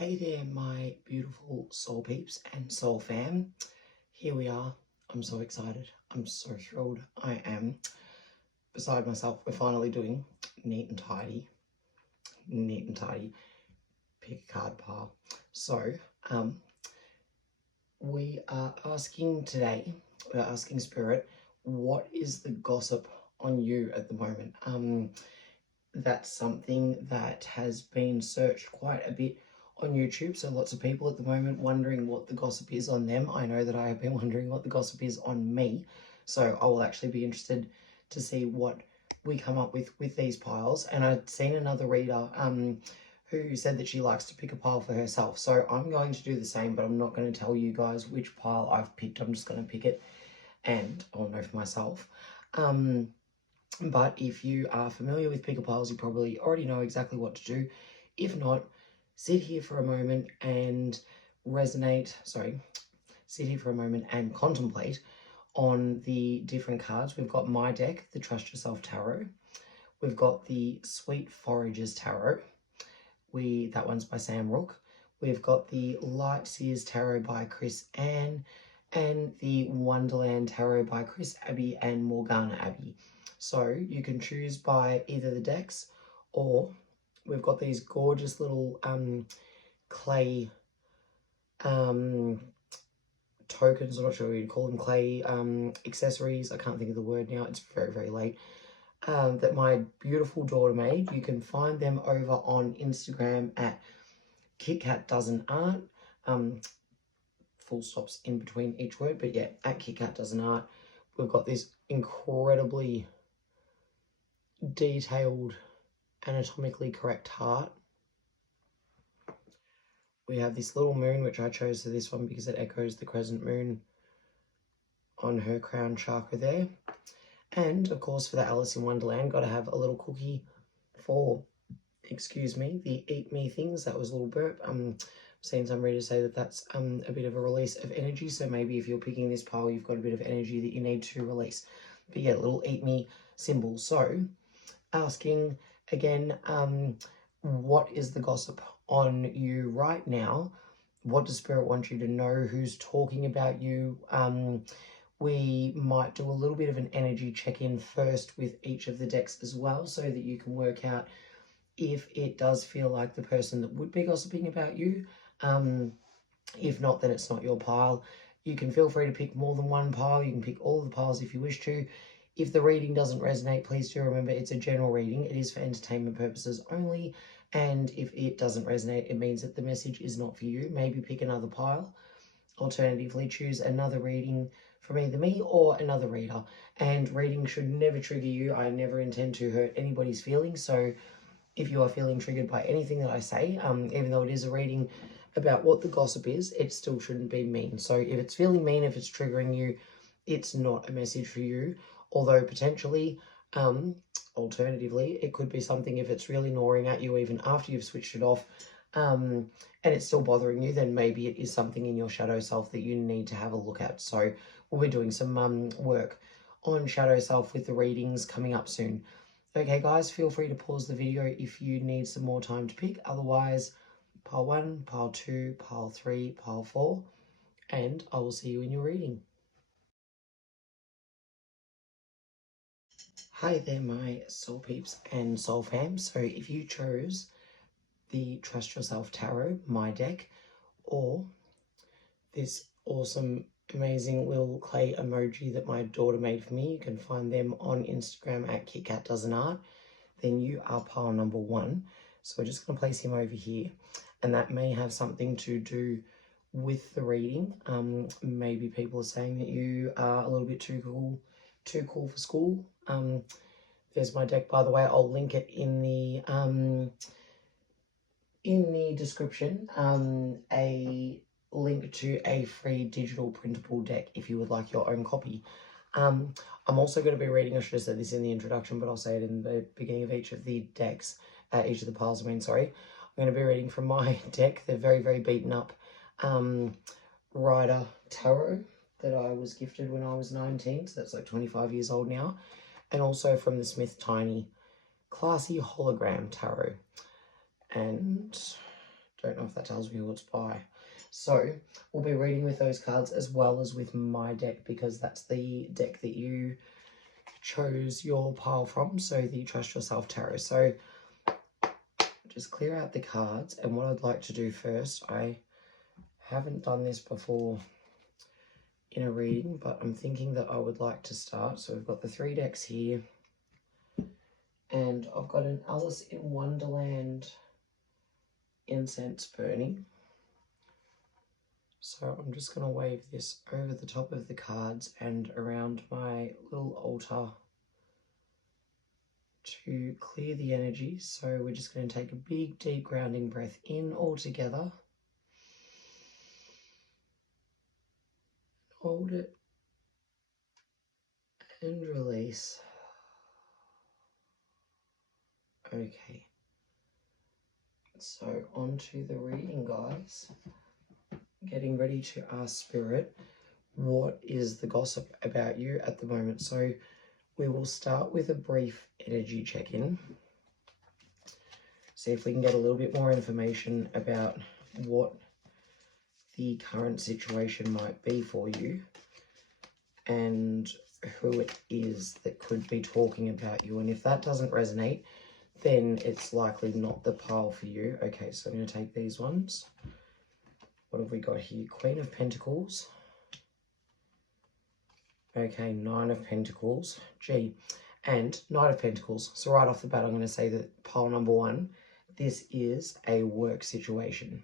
Hey there, my beautiful soul peeps and soul fam. Here we are. I'm so excited. I'm so thrilled. I am beside myself. We're finally doing neat and tidy. Pick a card pile. So, we are asking today, we're asking Spirit, what is the gossip on you at the moment? That's something that has been searched quite a bit on YouTube. So lots of people at the moment wondering what the gossip is on them. I know that I have been wondering what the gossip is on me. So I will actually be interested to see what we come up with these piles. And I'd seen another reader who said that she likes to pick a pile for herself. So I'm going to do the same, but I'm not going to tell you guys which pile I've picked. I'm just going to pick it and I'll know for myself. But if you are familiar with picker piles, you probably already know exactly what to do. If not, sit here for a moment and contemplate on the different cards. We've got my deck, the Trust Yourself Tarot. We've got the Sweet Foragers Tarot. That one's by Sam Rook. We've got the Light Seers Tarot by Chris Ann, and the Wonderland Tarot by Chris Abbey and Morgana Abbey. So you can choose by either the decks, or we've got these gorgeous little clay tokens. I'm not sure what you'd call them, clay accessories. I can't think of the word now. It's very, very late. That my beautiful daughter made. You can find them over on Instagram at KitKatDoesn'tArt. Full stops in between each word, but yeah, at KitKatDoesn'tArt. We've got this incredibly detailed, anatomically correct heart. We have this little moon, which I chose for this one because it echoes the crescent moon on her crown chakra there. And of course, for the Alice in Wonderland, got to have a little cookie for, the eat me things. That was a little burp. I've seen some readers say that that's a bit of a release of energy. So maybe if you're picking this pile, you've got a bit of energy that you need to release. But yeah, little eat me symbol. So asking again, what is the gossip on you right now? What does Spirit want you to know? Who's talking about you? We might do a little bit of an energy check-in first with each of the decks as well, so that you can work out if it does feel like the person that would be gossiping about you. If not, then it's not your pile. You can feel free to pick more than one pile. You can pick all of the piles if you wish to. If the reading doesn't resonate, please do remember it's a general reading. It is for entertainment purposes only. And if it doesn't resonate, it means that the message is not for you. Maybe pick another pile. Alternatively, choose another reading from either me or another reader. And reading should never trigger you. I never intend to hurt anybody's feelings. So if you are feeling triggered by anything that I say, even though it is a reading about what the gossip is, it still shouldn't be mean. So if it's feeling mean, if it's triggering you, it's not a message for you. Although potentially, alternatively, it could be something if it's really gnawing at you even after you've switched it off, and it's still bothering you, then maybe it is something in your shadow self that you need to have a look at. So we'll be doing some work on shadow self with the readings coming up soon. Okay, guys, feel free to pause the video if you need some more time to pick. Otherwise, pile 1, pile 2, pile 3, pile 4, and I will see you in your reading. Hi there, my soul peeps and soul fam. So if you chose the Trust Yourself Tarot, my deck, or this awesome, amazing little clay emoji that my daughter made for me, you can find them on Instagram at KitKatDoesn'tArt, then you are pile number 1. So we're just going to place him over here, and that may have something to do with the reading. Maybe people are saying that you are a little bit too cool for school. There's my deck, by the way. I'll link it in the description. A link to a free digital printable deck if you would like your own copy. I'm also going to be reading, I should have said this in the introduction, but I'll say it in the beginning of each of the decks, each of the piles, sorry. I'm going to be reading from my deck, the very, very beaten up Rider Tarot that I was gifted when I was 19, so that's like 25 years old now, and also from the Smith Tiny Classy Hologram Tarot. And Don't know if that tells me who it's by. So we'll be reading with those cards as well as with my deck, because that's the deck that you chose your pile from, so the Trust Yourself Tarot. So just clear out the cards, and what I'd like to do first, I haven't done this before in a reading, but I'm thinking that I would like to start. So we've got the 3 decks here, and I've got an Alice in Wonderland incense burning. So I'm just going to wave this over the top of the cards and around my little altar to clear the energy. So we're just going to take a big deep grounding breath in all together. Hold it and release. Okay. So on to the reading, guys. Getting ready to ask Spirit, what is the gossip about you at the moment? So we will start with a brief energy check-in. See if we can get a little bit more information about what the current situation might be for you and who it is that could be talking about you. And if that doesn't resonate, then it's likely not the pile for you. Okay, so I'm going to take these ones. What have we got here? Queen of Pentacles. Okay, 9 of Pentacles. Gee. And Knight of Pentacles. So right off the bat, I'm going to say that pile number 1, this is a work situation.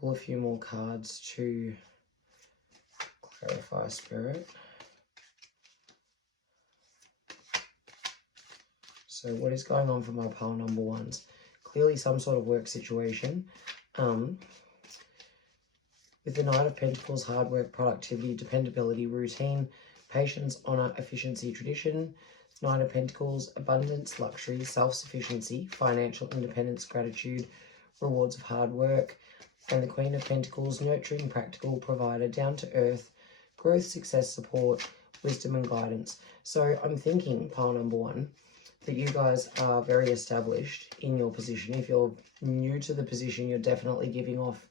Pull a few more cards to clarify, Spirit. So what is going on for my pile number 1s? Clearly some sort of work situation. With the Knight of Pentacles, hard work, productivity, dependability, routine, patience, honour, efficiency, tradition. Knight of Pentacles, abundance, luxury, self-sufficiency, financial independence, gratitude, rewards of hard work. And the Queen of Pentacles, nurturing, practical, provider, down to earth, growth, success, support, wisdom and guidance. So I'm thinking, pile number 1, that you guys are very established in your position. If you're new to the position, you're definitely giving off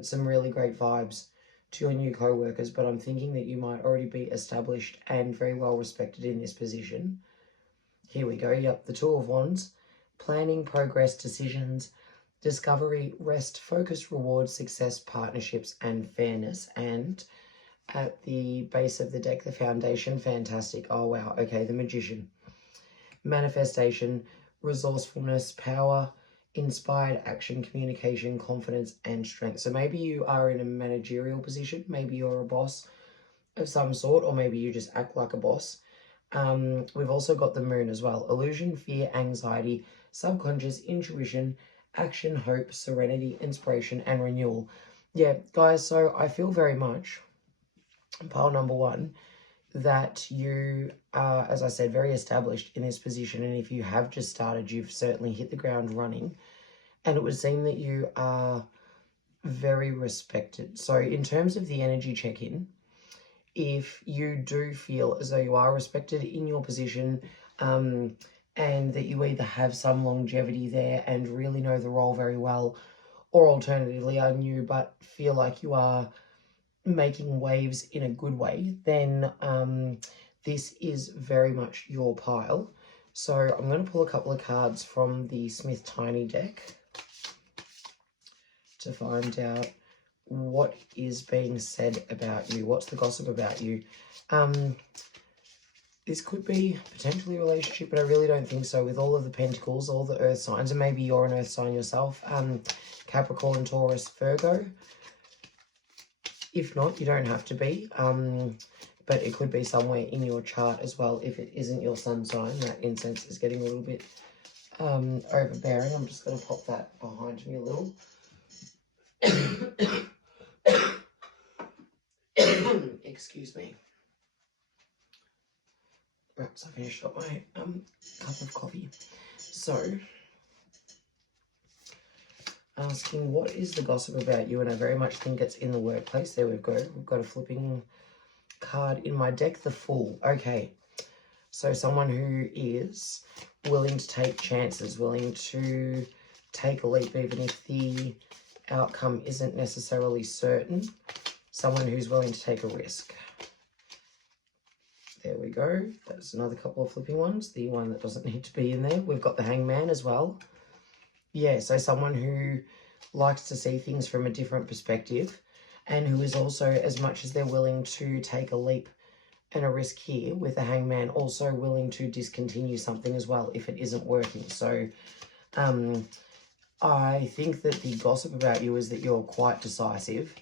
some really great vibes to your new co-workers, but I'm thinking that you might already be established and very well respected in this position. Here we go. Yep, the 2 of Wands. Planning, progress, decisions, discovery, rest, focus, rewards, success, partnerships, and fairness. And at the base of the deck, the Foundation. Fantastic. Oh, wow. Okay, the Magician. Manifestation, resourcefulness, power, inspired action, communication, confidence, and strength. So maybe you are in a managerial position. Maybe you're a boss of some sort, or maybe you just act like a boss. We've also got the Moon as well. Illusion, fear, anxiety, subconscious, intuition, action, hope, serenity, inspiration, and renewal. Yeah, guys, so I feel very much, pile number 1, that you are, as I said, very established in this position. And if you have just started, you've certainly hit the ground running. And it would seem that you are very respected. So in terms of the energy check-in, if you do feel as though you are respected in your position, and that you either have some longevity there and really know the role very well, or alternatively are new but feel like you are making waves in a good way, then this is very much your pile. So I'm going to pull a couple of cards from the Smith Tiny deck to find out what is being said about you. What's the gossip about you? This could be potentially a relationship, but I really don't think so. With all of the Pentacles, all the Earth signs, and maybe you're an Earth sign yourself, Capricorn, Taurus, Virgo. If not, you don't have to be, but it could be somewhere in your chart as well. If it isn't your sun sign, that incense is getting a little bit overbearing. I'm just going to pop that behind me a little. Excuse me. Perhaps I finished up my cup of coffee. So, asking what is the gossip about you, and I very much think it's in the workplace. There we go. We've got a flipping card in my deck, the Fool. Okay, so someone who is willing to take chances, willing to take a leap even if the outcome isn't necessarily certain. Someone who's willing to take a risk. There we go. That's another couple of flipping ones. The one that doesn't need to be in there. We've got the Hangman as well. Yeah, so someone who likes to see things from a different perspective, and who is also, as much as they're willing to take a leap and a risk here with the Hangman, also willing to discontinue something as well if it isn't working. So I think that the gossip about you is that you're quite decisive.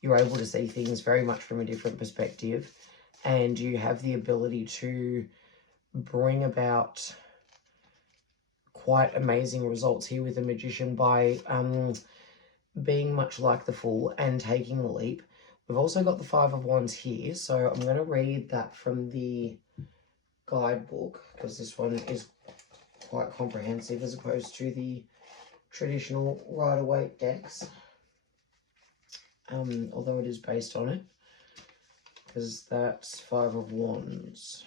You're able to see things very much from a different perspective, and you have the ability to bring about quite amazing results here with the Magician by being much like the Fool and taking the leap. We've also got the Five of Wands here, so I'm going to read that from the guidebook because this one is quite comprehensive as opposed to the traditional Rider-Waite decks, although it is based on it, because that's Five of Wands.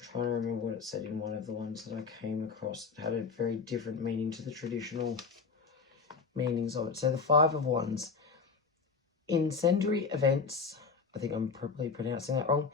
I'm trying to remember what it said in one of the ones that I came across. It had a very different meaning to the traditional meanings of it. So the Five of Wands. Incendiary events, I think I'm probably pronouncing that wrong,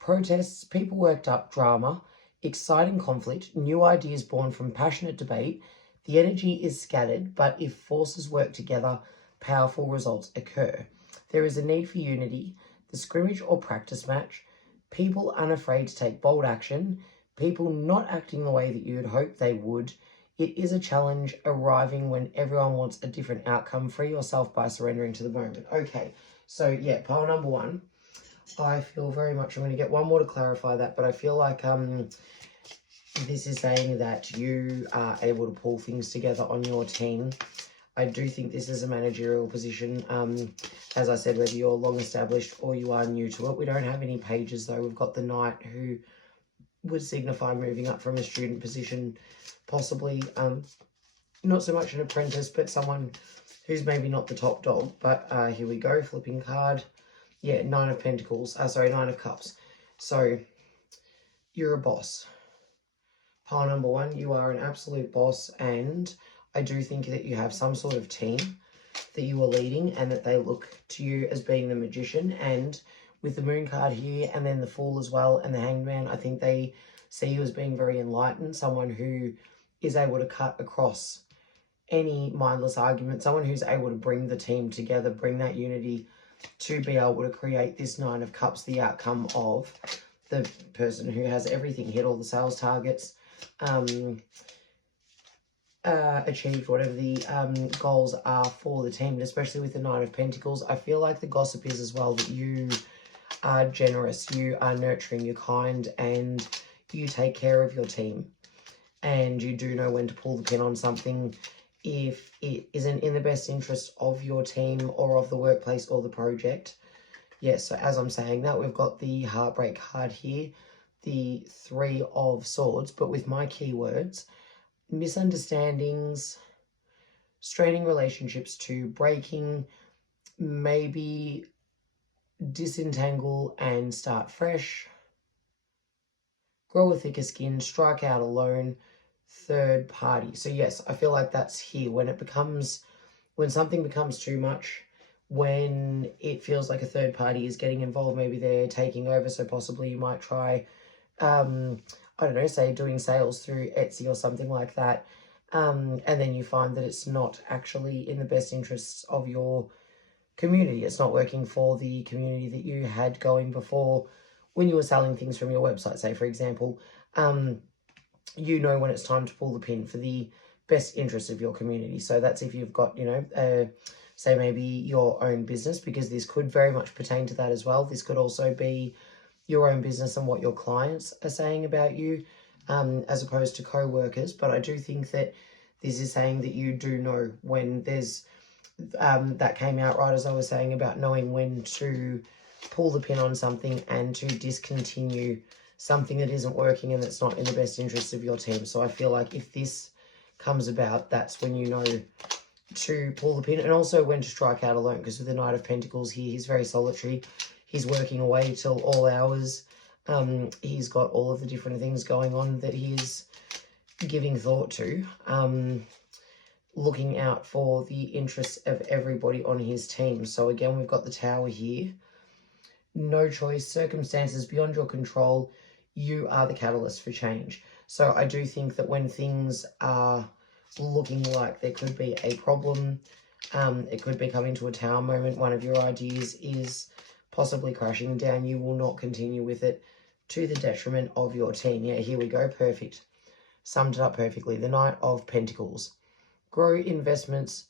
protests, people worked up, drama, exciting conflict, new ideas born from passionate debate. The energy is scattered, but if forces work together, powerful results occur. There is a need for unity, the scrimmage or practice match, people unafraid to take bold action, people not acting the way that you would hope they would. It is a challenge arriving when everyone wants a different outcome. Free yourself by surrendering to the moment. Okay, so yeah, pile number one. I feel very much, I'm going to get one more to clarify that, but I feel like this is saying that you are able to pull things together on your team. I do think this is a managerial position. As I said, whether you're long established or you are new to it. We don't have any pages though. We've got the Knight, who would signify moving up from a student position, possibly not so much an apprentice, but someone who's maybe not the top dog. But here we go, flipping card. Yeah, Nine of Pentacles, Nine of Cups. So you're a boss. Pile number one, you are an absolute boss, and I do think that you have some sort of team that you are leading and that they look to you as being the Magician. And with the Moon card here and then the Fool as well and the Hangman, I think they see you as being very enlightened, someone who is able to cut across any mindless argument, someone who's able to bring the team together, bring that unity to be able to create this Nine of Cups, the outcome of the person who has everything, hit all the sales targets, achieved whatever the goals are for the team, and especially with the Knight of Pentacles. I feel like the gossip is as well that you are generous, you are nurturing, you're kind, and you take care of your team. And you do know when to pull the pin on something if it isn't in the best interest of your team or of the workplace or the project. Yes, so as I'm saying that, we've got the Heartbreak card here, the Three of Swords, but with my keywords, misunderstandings, straining relationships to breaking, maybe disentangle and start fresh, grow a thicker skin, strike out alone, third party. So yes, I feel like that's here when something becomes too much, when it feels like a third party is getting involved, maybe they're taking over. So possibly you might try, I don't know, say doing sales through Etsy or something like that. And then you find that it's not actually in the best interests of your community. It's not working for the community that you had going before when you were selling things from your website, say, for example. You know when it's time to pull the pin for the best interest of your community. So that's if you've got, say maybe your own business, because this could very much pertain to that as well. This could also be your own business and what your clients are saying about you, as opposed to co-workers. But I do think that this is saying that you do know when there's, that came out right as I was saying about knowing when to pull the pin on something and to discontinue something that isn't working and that's not in the best interest of your team. So I feel like if this comes about, that's when you know to pull the pin, and also when to strike out alone, because with the Knight of Pentacles here, he's very solitary. He's working away till all hours. He's got all of the different things going on that he is giving thought to, looking out for the interests of everybody on his team. So again, we've got the Tower here. No choice, circumstances beyond your control. You are the catalyst for change. So I do think that when things are looking like there could be a problem, it could be coming to a tower moment, one of your ideas is possibly crashing down, you will not continue with it to the detriment of your team. Yeah, here we go, perfect. Summed it up perfectly. The Knight of Pentacles. Grow investments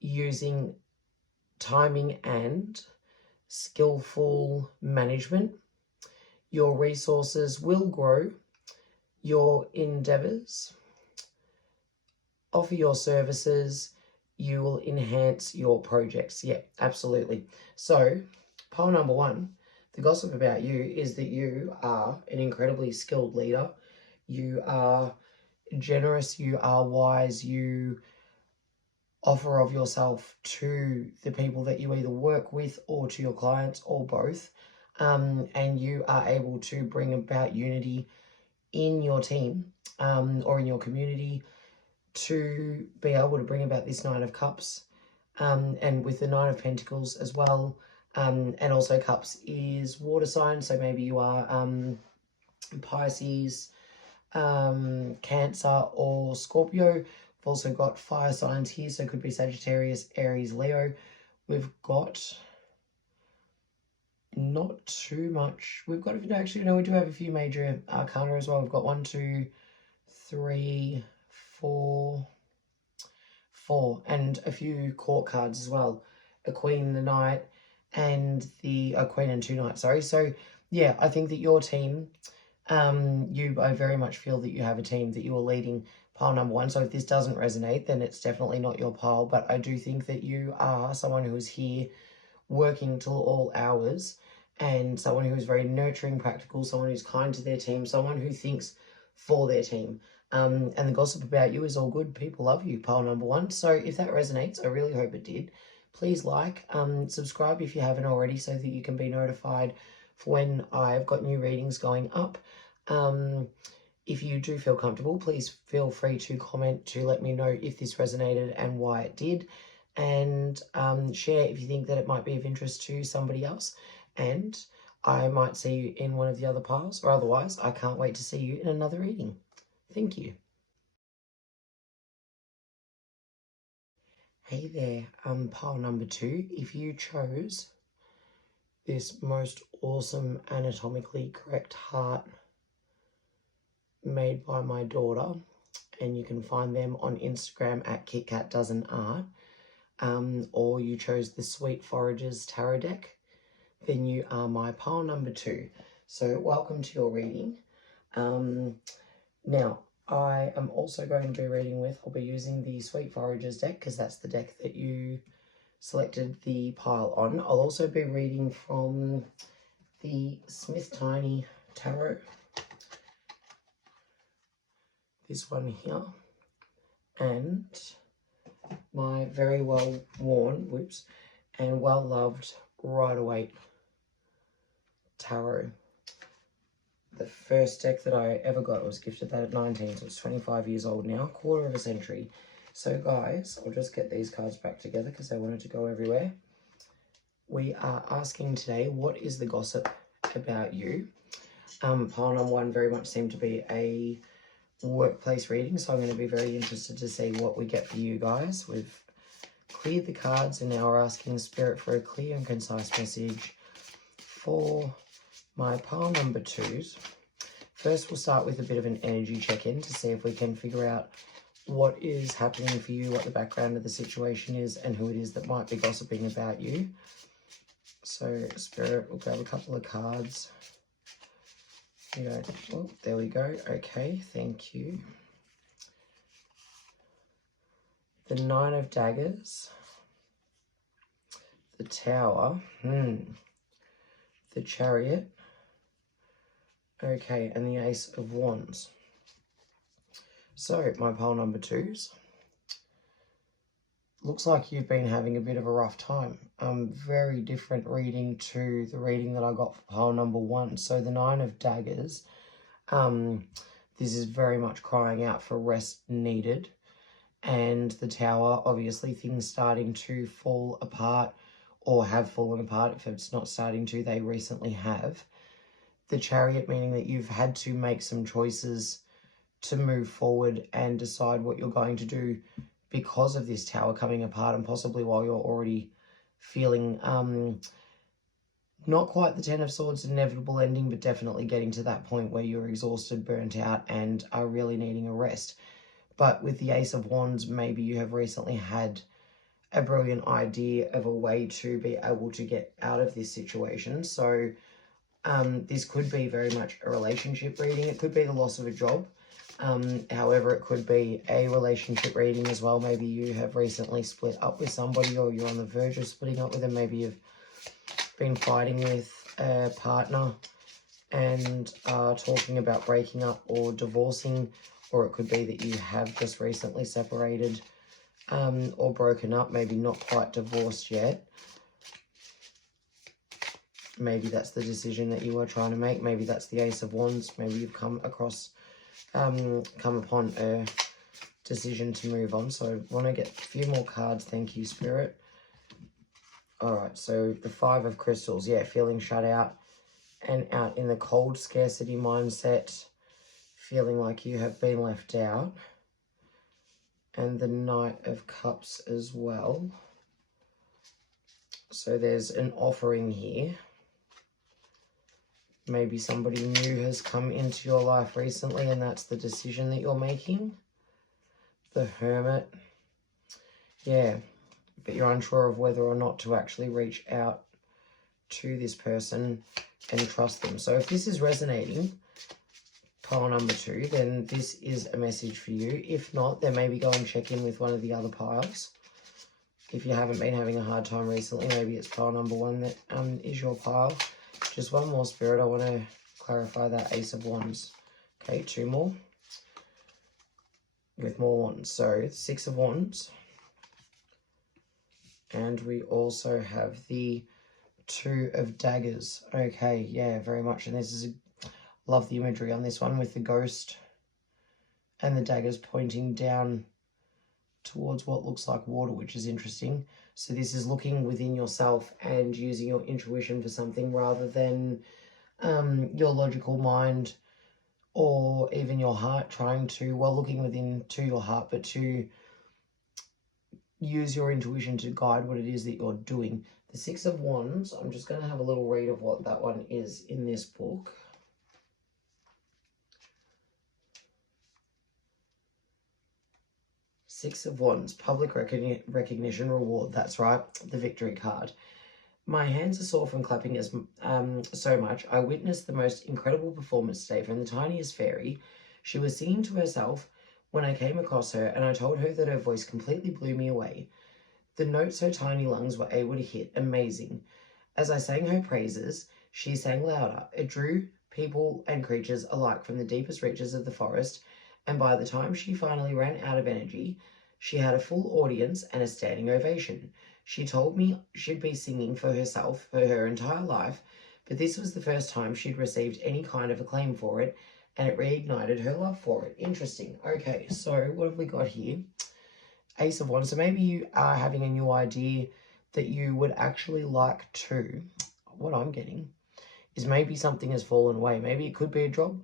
using timing and skillful management. Your resources will grow. Your endeavors. Offer your services. You will enhance your projects. Yeah, absolutely. So, pile number one, the gossip about you is that you are an incredibly skilled leader. You are generous, you are wise, you offer of yourself to the people that you either work with or to your clients or both. And you are able to bring about unity in your team or in your community to be able to bring about this Nine of Cups. And with the Nine of Pentacles as well. And also Cups is water sign, so maybe you are Pisces, Cancer or Scorpio. We've also got fire signs here, so it could be Sagittarius, Aries, Leo. We've got not too much. We've got, actually, no, we do have a few major arcana as well. We've got 1, 2, 3, 4, and a few court cards as well. A Queen, the Knight, and the Queen and 2 Knights, sorry. So, yeah, I think that your team, I very much feel that you have a team that you are leading, pile number one. So if this doesn't resonate, then it's definitely not your pile. But I do think that you are someone who is here working till all hours and someone who is very nurturing, practical, someone who's kind to their team, someone who thinks for their team. And the gossip about you is all good. People love you, pile number one. So if that resonates, I really hope it did. Please like, subscribe if you haven't already so that you can be notified for when I've got new readings going up. If you do feel comfortable, please feel free to comment to let me know if this resonated and why it did. And share if you think that it might be of interest to somebody else. And I might see you in one of the other piles, or otherwise, I can't wait to see you in another reading. Thank you. Hey there, pile number 2. If you chose this most awesome anatomically correct heart made by my daughter, and you can find them on Instagram at KitKatDoesn'tArt, or you chose the Sweet Foragers Tarot deck, then you are my pile number 2. So welcome to your reading. Now, I am also going to be reading with, I'll be using the Sweet Foragers deck because that's the deck that you selected the pile on. I'll also be reading from the Smith Tiny Tarot, this one here, and my very well worn, and well loved Rider-Waite Tarot. The first deck that I ever got was gifted that at 19, so it's 25 years old now, quarter of a century. So guys, I'll just get these cards back together because they wanted to go everywhere. We are asking today, what is the gossip about you? Pile number 1 very much seemed to be a workplace reading, so I'm going to be very interested to see what we get for you guys. We've cleared the cards and now we're asking Spirit for a clear and concise message for my pile number 2s. First, we'll start with a bit of an energy check-in to see if we can figure out what is happening for you, what the background of the situation is, and who it is that might be gossiping about you. So, Spirit, we'll grab a couple of cards. Oh, there we go. Okay, thank you. The 9 of Daggers. The Tower. The Chariot. Okay, and the Ace of Wands. So, my pile number 2s. looks like you've been having a bit of a rough time. Very different reading to the reading that I got for pile number 1. So the 9 of Daggers, this is very much crying out for rest needed. And the Tower, obviously things starting to fall apart or have fallen apart. If it's not starting to, they recently have. The Chariot, meaning that you've had to make some choices to move forward and decide what you're going to do because of this Tower coming apart, and possibly while you're already feeling not quite the 10 of Swords inevitable ending, but definitely getting to that point where you're exhausted, burnt out, and are really needing a rest. But with the Ace of Wands, maybe you have recently had a brilliant idea of a way to be able to get out of this situation. So this could be very much a relationship reading. It could be the loss of a job. However, it could be a relationship reading as well. Maybe you have recently split up with somebody, or you're on the verge of splitting up with them. Maybe you've been fighting with a partner and are talking about breaking up or divorcing, or it could be that you have just recently separated or broken up, maybe not quite divorced yet. Maybe that's the decision that you are trying to make. Maybe that's the Ace of Wands. Maybe you've come upon a decision to move on. So I want to get a few more cards. Thank you, Spirit. All right, so the 5 of Crystals. Yeah, feeling shut out and out in the cold, scarcity mindset. Feeling like you have been left out. And the Knight of Cups as well. So there's an offering here. Maybe somebody new has come into your life recently, and that's the decision that you're making. The Hermit. Yeah, but you're unsure of whether or not to actually reach out to this person and trust them. So if this is resonating, pile number 2, then this is a message for you. If not, then maybe go and check in with one of the other piles. If you haven't been having a hard time recently, maybe it's pile number 1 that is your pile. Just one more, Spirit. I want to clarify that Ace of Wands. Okay, 2 more. With more wands. So 6 of Wands. And we also have the 2 of Daggers. Okay, yeah, very much. And this is love the imagery on this one with the ghost and the daggers pointing down towards what looks like water, which is interesting. So this is looking within yourself and using your intuition for something rather than your logical mind or even your heart trying to, well, looking within to your heart, but to use your intuition to guide what it is that you're doing. The 6 of Wands, I'm just going to have a little read of what that one is in this book. Six of Wands, public recognition, reward. That's right, the victory card. My hands are sore from clapping so much. I witnessed the most incredible performance today from the tiniest fairy. She was singing to herself when I came across her, and I told her that her voice completely blew me away. The notes her tiny lungs were able to hit, amazing. As I sang her praises, she sang louder. It drew people and creatures alike from the deepest reaches of the forest, and by the time she finally ran out of energy, she had a full audience and a standing ovation. She told me she'd be singing for herself for her entire life, but this was the first time she'd received any kind of acclaim for it, and it reignited her love for it. Interesting. Okay, so what have we got here? Ace of Wands. So maybe you are having a new idea that you would actually like to. What I'm getting is maybe something has fallen away. Maybe it could be a job,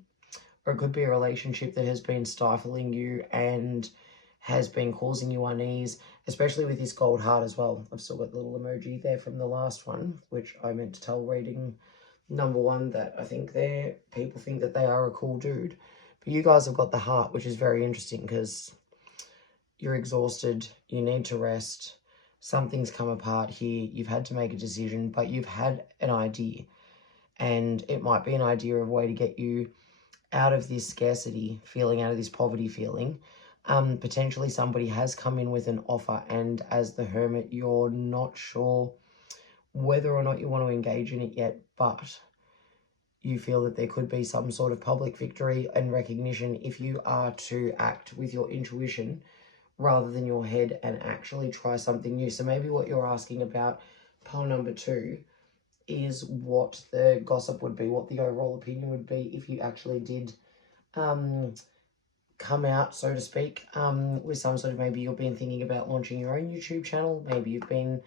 or it could be a relationship that has been stifling you and has been causing you unease, especially with this gold heart as well. I've still got the little emoji there from the last one, which I meant to tell reading number 1 that I think people think that they are a cool dude. But you guys have got the heart, which is very interesting because you're exhausted, you need to rest, something's come apart here, you've had to make a decision, but you've had an idea. And it might be an idea of a way to get you out of this scarcity feeling, out of this poverty feeling. Potentially somebody has come in with an offer, and as the Hermit, you're not sure whether or not you want to engage in it yet, but you feel that there could be some sort of public victory and recognition if you are to act with your intuition rather than your head and actually try something new. So maybe what you're asking about pile number 2 is what the gossip would be, what the overall opinion would be if you actually did come out, so to speak, with some sort of, maybe you've been thinking about launching your own YouTube channel, maybe you've been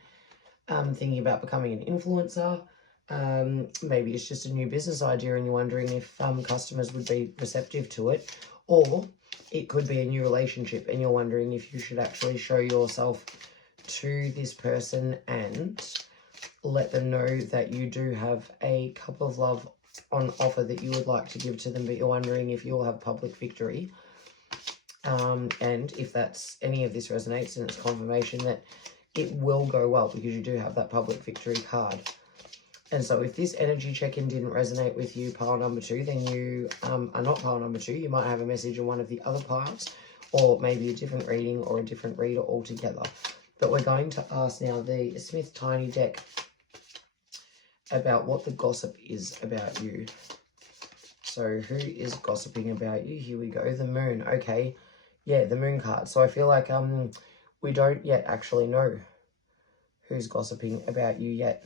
thinking about becoming an influencer, maybe it's just a new business idea and you're wondering if customers would be receptive to it, or it could be a new relationship and you're wondering if you should actually show yourself to this person and let them know that you do have a cup of love on offer that you would like to give to them, but you're wondering if you'll have public victory. And if that's any of this resonates, and it's confirmation that it will go well because you do have that public victory card. And so if this energy check-in didn't resonate with you, pile number 2, then you are not pile number 2. You might have a message in one of the other piles, or maybe a different reading or a different reader altogether. But we're going to ask now the Smith Tiny deck about what the gossip is about you. So who is gossiping about you? Here we go. The Moon. Okay. Yeah, the Moon card. So I feel like we don't yet actually know who's gossiping about you yet.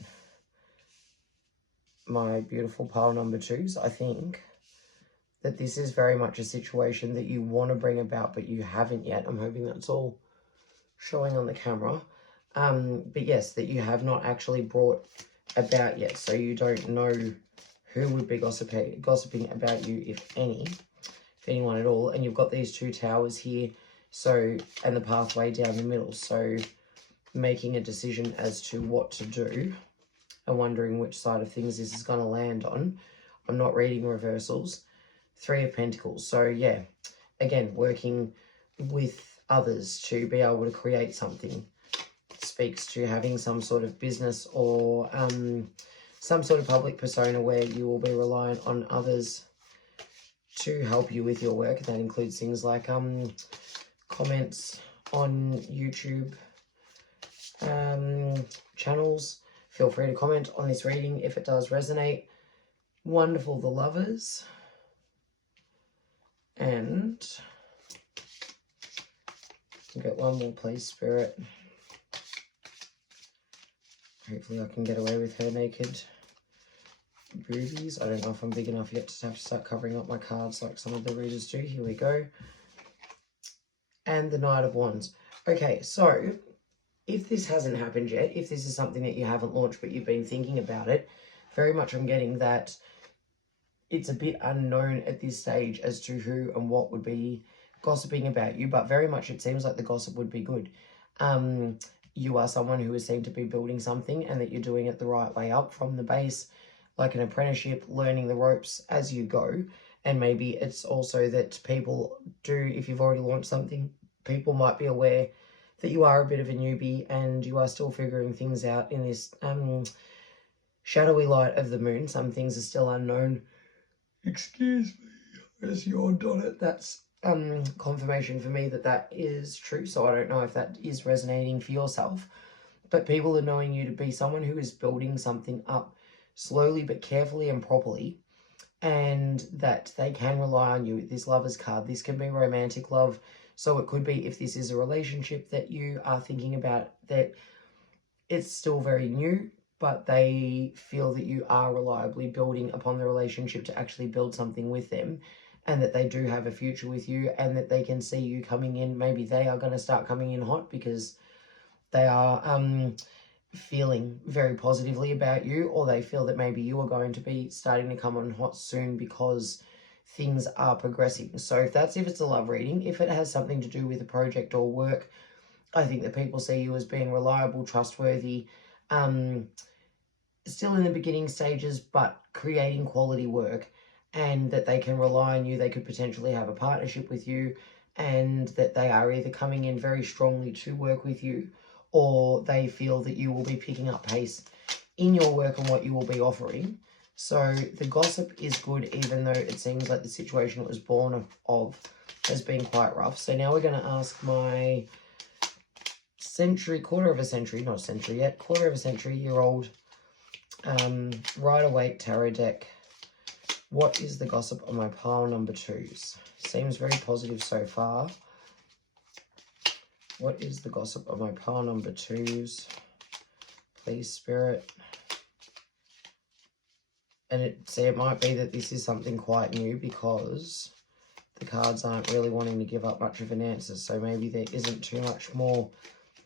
My beautiful pile number 2s. I think that this is very much a situation that you want to bring about, but you haven't yet. I'm hoping that's all showing on the camera. But yes, that you have not actually brought about yet. So you don't know who would be gossiping about you, if anyone at all. And you've got these 2 towers here, so, and the pathway down the middle. So making a decision as to what to do and wondering which side of things this is going to land on. I'm not reading reversals. 3 of Pentacles. So yeah, again, working with others to be able to create something. Speaks to having some sort of business or some sort of public persona where you will be reliant on others to help you with your work. That includes things like comments on YouTube channels. Feel free to comment on this reading if it does resonate. Wonderful, the Lovers. And I'll get one more, please, Spirit. Hopefully I can get away with her naked boobies. I don't know if I'm big enough yet to have to start covering up my cards like some of the readers do. Here we go. And the Knight of Wands. Okay, so if this hasn't happened yet, if this is something that you haven't launched but you've been thinking about it, very much I'm getting that it's a bit unknown at this stage as to who and what would be gossiping about you, but very much it seems like the gossip would be good. You are someone who is seen to be building something and that you're doing it the right way up from the base, like an apprenticeship, learning the ropes as you go. And maybe it's also that people do, if you've already launched something, people might be aware that you are a bit of a newbie and you are still figuring things out in this shadowy light of the moon. Some things are still unknown. Excuse me, there's yawned on it. That's confirmation for me that that is true. So I don't know if that is resonating for yourself. But people are knowing you to be someone who is building something up slowly but carefully and properly. And that they can rely on you with this Lover's card. This can be romantic love. So it could be, if this is a relationship that you are thinking about, that it's still very new, but they feel that you are reliably building upon the relationship to actually build something with them, and that they do have a future with you, and that they can see you coming in. Maybe they are going to start coming in hot because they are feeling very positively about you, or they feel that maybe you are going to be starting to come on hot soon because things are progressing. So if it's a love reading, if it has something to do with a project or work, I think that people see you as being reliable, trustworthy, still in the beginning stages, but creating quality work, and that they can rely on you. They could potentially have a partnership with you, and that they are either coming in very strongly to work with you, or they feel that you will be picking up pace in your work and what you will be offering. So the gossip is good, even though it seems like the situation it was born of has been quite rough. So now we're going to ask my quarter of a century year old Rider-Waite tarot deck. What is the gossip on my pile number 2s? Seems very positive so far. What is the gossip of my pile number 2s? Please, Spirit. And it might be that this is something quite new because the cards aren't really wanting to give up much of an answer. So maybe there isn't too much more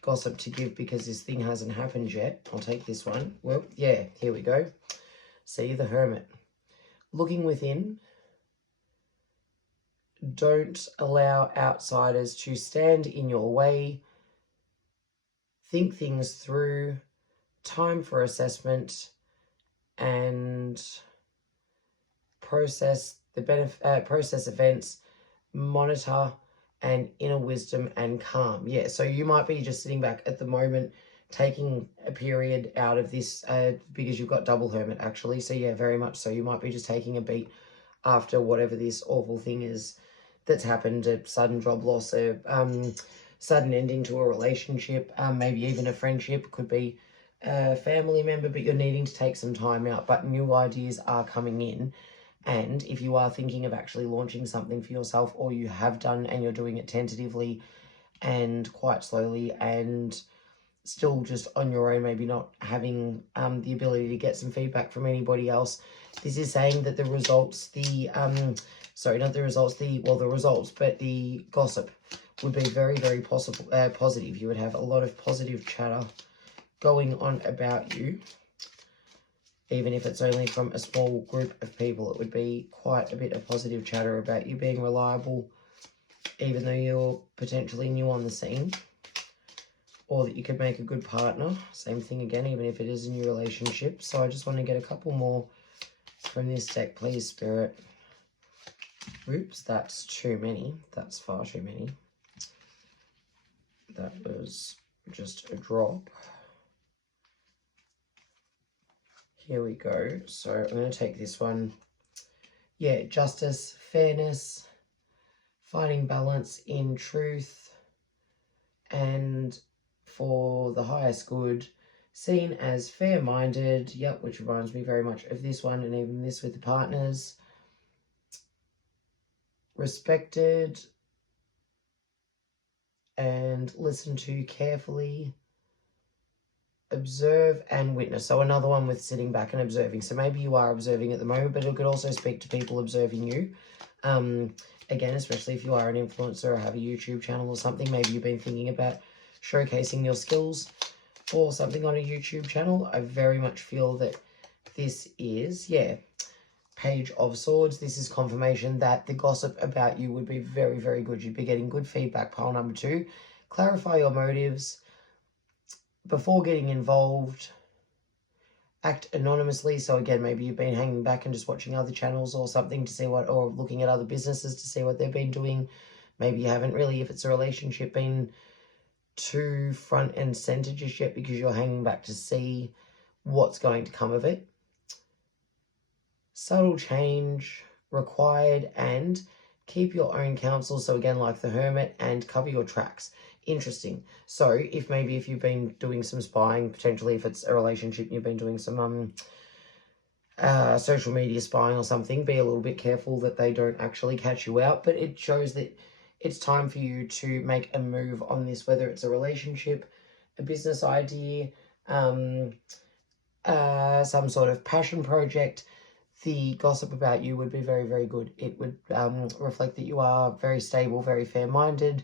gossip to give because this thing hasn't happened yet. I'll take this one. Well, yeah, here we go. See, the Hermit. Looking within. Don't allow outsiders to stand in your way. Think things through. Time for assessment and process process events, monitor, and inner wisdom and calm. Yeah, so you might be just sitting back at the moment, taking a period out of this because you've got double Hermit actually. So yeah, very much so. You might be just taking a beat after whatever this awful thing is that's happened, a sudden job loss, a sudden ending to a relationship, maybe even a friendship, could be a family member, but you're needing to take some time out, but new ideas are coming in. And if you are thinking of actually launching something for yourself, or you have done and you're doing it tentatively and quite slowly and still just on your own, maybe not having the ability to get some feedback from anybody else, this is saying that the results, the results, but the gossip would be very, very positive. You would have a lot of positive chatter going on about you. Even if it's only from a small group of people, it would be quite a bit of positive chatter about you being reliable, even though you're potentially new on the scene, or that you could make a good partner. Same thing again, even if it is a new relationship. So I just want to get a couple more from this deck, please, Spirit. Oops, that's too many. That's far too many. That was just a drop. Here we go. So I'm going to take this one. Yeah, justice, fairness, finding balance in truth, and for the highest good, seen as fair-minded. Yep, which reminds me very much of this one, and even this with the partners. Respected and listened to carefully. Observe and witness. So another one with sitting back and observing. So maybe you are observing at the moment, but it could also speak to people observing you. Again, especially if you are an influencer or have a YouTube channel or something, maybe you've been thinking about showcasing your skills or something on a YouTube channel. I very much feel that this is, yeah, Page of Swords. This is confirmation that the gossip about you would be very, very good. You'd be getting good feedback. Pile number 2. Clarify your motives before getting involved. Act anonymously. So again, maybe you've been hanging back and just watching other channels or something to see what, or looking at other businesses to see what they've been doing. Maybe you haven't really, if it's a relationship, been too front and center just yet because you're hanging back to see what's going to come of it. Subtle change required, and keep your own counsel. So again, like the Hermit, and cover your tracks. Interesting. So if you've been doing some spying, potentially if it's a relationship, you've been doing some social media spying or something, be a little bit careful that they don't actually catch you out. But it shows that it's time for you to make a move on this, whether it's a relationship, a business idea, some sort of passion project. The gossip about you would be very, very good. It would reflect that you are very stable, very fair-minded,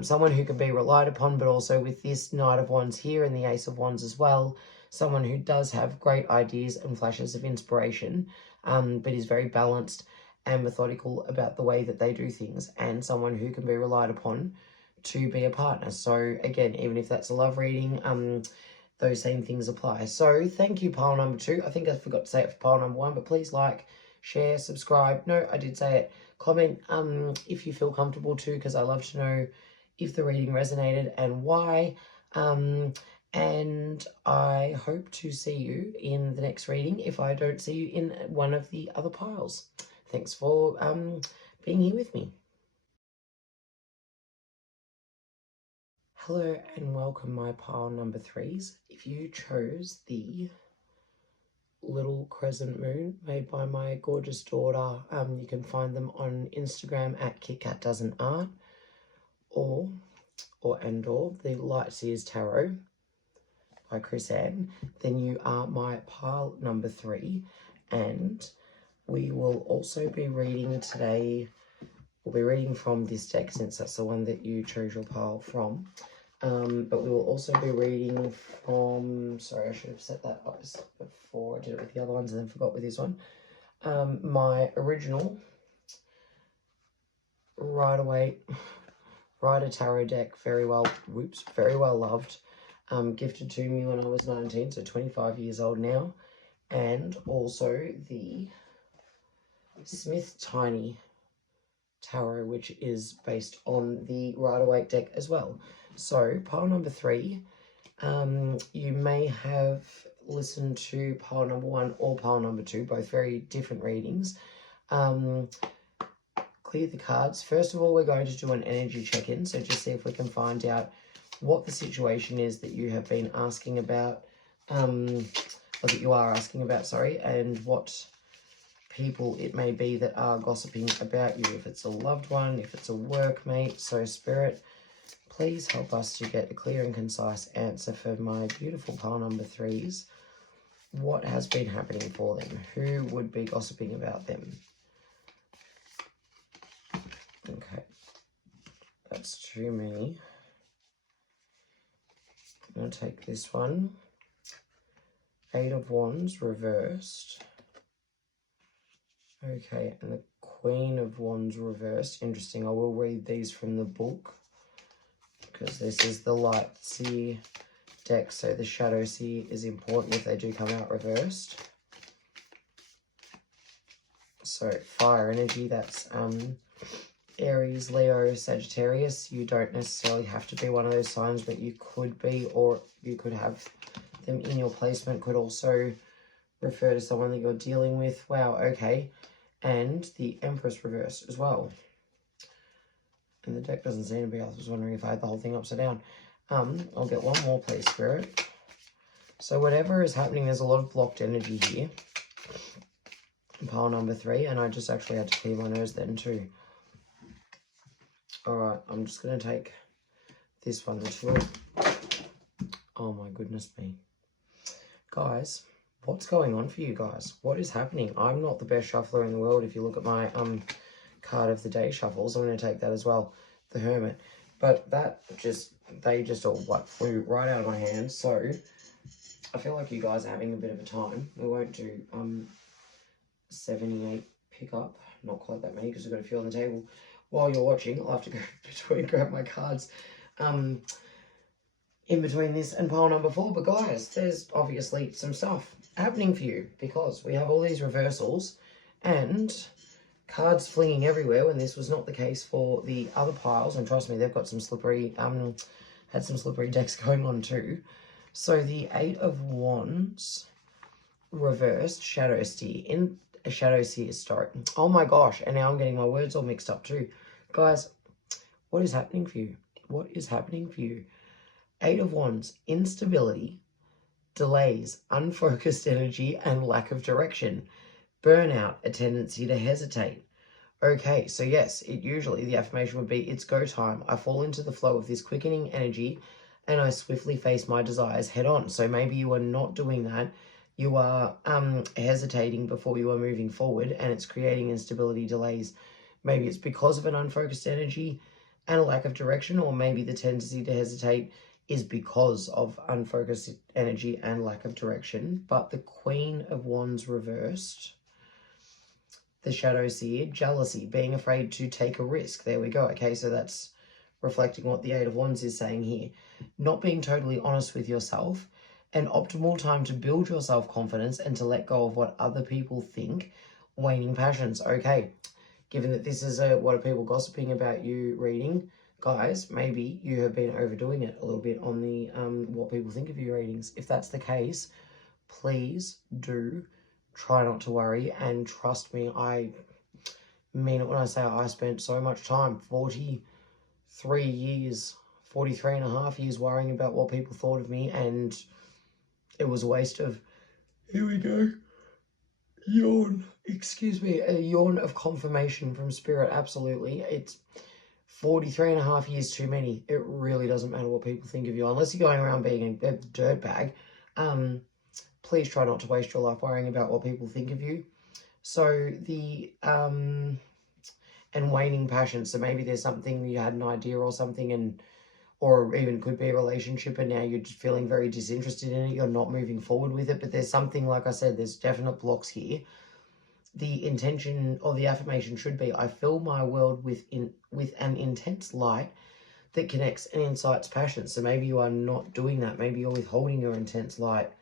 someone who can be relied upon, but also with this Knight of Wands here and the Ace of Wands as well, someone who does have great ideas and flashes of inspiration, but is very balanced and methodical about the way that they do things, and someone who can be relied upon to be a partner. So again, even if that's a love reading, those same things apply. So thank you, pile number 2. I think I forgot to say it for pile number 1, but please like, share, subscribe. No, I did say it. Comment if you feel comfortable to, because I love to know if the reading resonated and why. And I hope to see you in the next reading if I don't see you in one of the other piles. Thanks for being here with me. Hello and welcome, my pile number 3s. If you chose the little crescent moon made by my gorgeous daughter, you can find them on Instagram at KitKatDoesn'tArt, or the Light Seers Tarot by Chrisanne, then you are my pile number 3. And we will also be reading today, we'll be reading from this deck since that's the one that you chose your pile from. But we will also be reading from, sorry, I should have set that up before I did it with the other ones and then forgot with this one. My original Rider Tarot deck, very well loved, gifted to me when I was 19, so 25 years old now, and also the Smith Tiny Tarot, which is based on the Rider-Waite deck as well. So pile number 3, you may have listened to pile number 1 or pile number 2, both very different readings. Clear the cards. First of all, we're going to do an energy check-in, so just see if we can find out what the situation is that you have been asking about, or that you are asking about, sorry, and what people it may be that are gossiping about you, if it's a loved one, if it's a workmate. So Spirit, please help us to get a clear and concise answer for my beautiful pile number 3s. What has been happening for them? Who would be gossiping about them? Okay, that's too many. I'm going to take this one. 8 of Wands reversed. Okay, and the Queen of Wands reversed. Interesting. I will read these from the book because this is the Light Seer deck, so the Shadow Seer is important if they do come out reversed. So fire energy, that's Aries, Leo, Sagittarius. You don't necessarily have to be one of those signs, but you could be, or you could have them in your placement. Could also refer to someone that you're dealing with. Wow, okay. And the Empress reversed as well. And the deck doesn't seem to be. I was wondering if I had the whole thing upside down. I'll get one more, please, Spirit. So whatever is happening, there's a lot of blocked energy here. Pile number 3, and I just actually had to clear my nose then too. Alright, I'm just going to take this one, the 2. Oh my goodness me. Guys, what's going on for you guys? What is happening? I'm not the best shuffler in the world. If you look at my card of the day shuffles, I'm going to take that as well, the Hermit. But that they just all flew right out of my hands. So I feel like you guys are having a bit of a time. We won't do 78 pickup, not quite that many because we've got a few on the table. While you're watching, I'll have to go between grab my cards in between this and pile number 4. But guys, there's obviously some stuff happening for you because we have all these reversals and cards flinging everywhere when this was not the case for the other piles. And trust me, they've got some slippery, had some slippery decks going on too. So the 8 of Wands reversed, Shadow Seer in a Shadow Seer story. Oh my gosh, and now I'm getting my words all mixed up too. Guys, what is happening for you? What is happening for you? 8 of Wands, instability, delays, unfocused energy, and lack of direction. Burnout, a tendency to hesitate. Okay, so yes, usually the affirmation would be, it's go time. I fall into the flow of this quickening energy and I swiftly face my desires head on. So maybe you are not doing that. You are hesitating before you are moving forward, and it's creating instability, delays. Maybe it's because of an unfocused energy and a lack of direction, or maybe the tendency to hesitate is because of unfocused energy and lack of direction. But the Queen of Wands reversed, the Shadow Seer, jealousy, being afraid to take a risk. There we go. Okay, so that's reflecting what the 8 of Wands is saying here. Not being totally honest with yourself. An optimal time to build your self-confidence and to let go of what other people think. Waning passions. Okay, given that this is a what are people gossiping about you reading, guys, maybe you have been overdoing it a little bit on the what people think of you readings. If that's the case, please do try not to worry, and trust me, I mean it when I say I spent so much time, 43 years, 43 and a half years worrying about what people thought of me, and it was a waste of, here we go, yawn, excuse me, a yawn of confirmation from Spirit. Absolutely. It's 43.5 years too many. It really doesn't matter what people think of you. Unless you're going around being a dirtbag, please try not to waste your life worrying about what people think of you. So the, and waning passion. So maybe there's something you had an idea or something, or even could be a relationship, and now you're just feeling very disinterested in it. You're not moving forward with it, but there's something, like I said, there's definite blocks here. The intention or the affirmation should be, I fill my world with an intense light that connects and incites passion. So maybe you are not doing that. Maybe you're withholding your intense light